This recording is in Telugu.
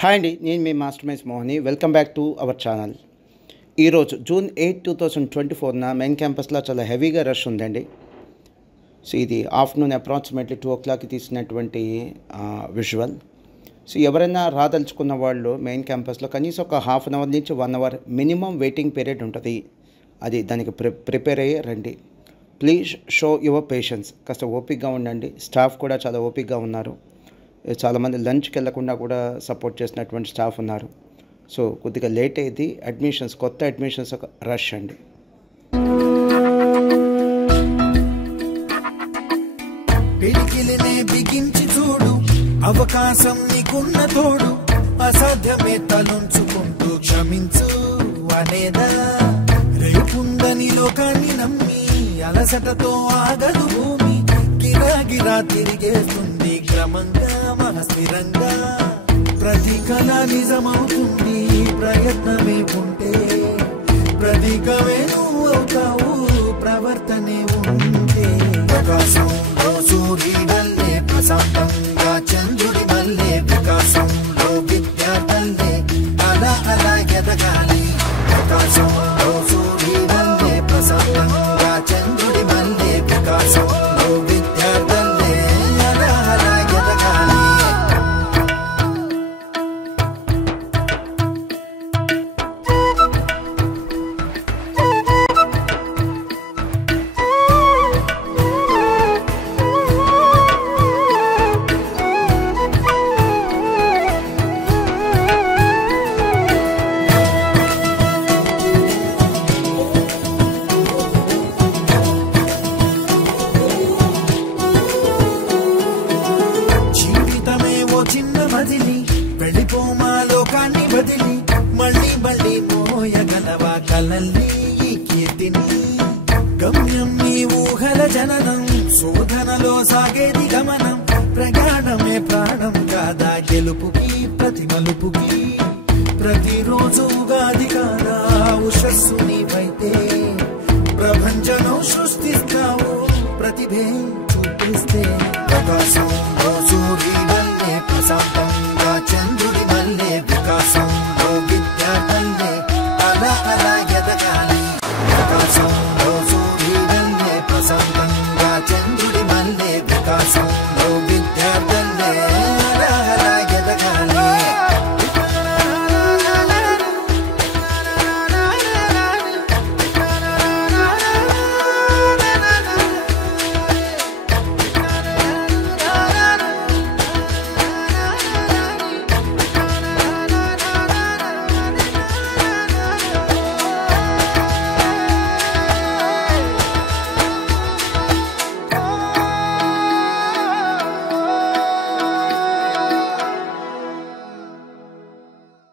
హాయ్ అండి, నేను మీ మాస్టర్ మైస్ Mohini. Welcome back to our channel. ఈరోజు June 8, 2024 మెయిన్ క్యాంపస్లో చాలా హెవీగా రష్ ఉందండి. సో ఇది ఆఫ్టర్నూన్ అప్రాక్సిమేట్లీ 2 o'clockకి తీసినటువంటి విజువల్. సో ఎవరైనా రాదలుచుకున్న వాళ్ళు మెయిన్ క్యాంపస్లో కనీసం ఒక ½ అవర్ నుంచి 1 hour మినిమం వెయిటింగ్ పీరియడ్ ఉంటుంది. అది దానికి ప్రిపేర్ అయ్యి రండి. Please show your patience. కాస్త ఓపిక్గా ఉండండి. స్టాఫ్ కూడా చాలా ఓపిక్గా ఉన్నారు. చాలామంది లంచ్కి వెళ్ళకుండా కూడా సపోర్ట్ చేసినటువంటి స్టాఫ్ ఉన్నారు. సో కొద్దిగా లేట్ అయ్యింది. అడ్మిషన్స్, కొత్త అడ్మిషన్స్ ఒక రష్ అండి. పిడికిలినే బిగించి చూడు, అవకాశం నీకున్న తోడు, అసాధ్యమే తలుంచుకుంటూ క్షమించు అనేదా. రేపుందని లోకాన్ని నమ్మి అలసటతో ఆగదు భూమి, గిరాగిరా తిరిగేస్తుంది క్రమంగా మనస్థిరంగా. ప్రతి కళ నిజమవుతుంది ప్రయత్నమే ఉంటే, ప్రతీకమే నువ్వు అవుతావు ప్రవర్తనే ఉంటే. ప్రకాశంలో సూర్యుడల్లే, ప్రశాంతంగా చంద్రుడి మల్లే, వికాసంలో విద్యార్థులే అలా అలా ఎదగాలి. ప్రకాశంలో సూర్యుడల్లే, ప్రశాంతంగా చంద్రుడి మల్లే, వికాసంలో విద్యార్థులే అలా అలా ఎదగాలి. వెళ్ళిపోమా లోకాన్ని బదిలి, మళ్ళీ మళ్ళీ మోయగలవా కలల్ని ఈ కీర్తిని. గమ్యం నీ ఊహల జననం, శోధనలో సాగేది గమనం. ప్రయాణమే ప్రాణం కాదా గెలుపుకి ప్రతి మలుపుకి. ప్రతిరోజు ఉగాది కాదా ఉషస్సు నీవైతే, ప్రపంచనం సృష్టిస్తావు ప్రతిభే చూపిస్తే. ప్రకాశంలో సూర్యుడల్లే, ప్రశాంతం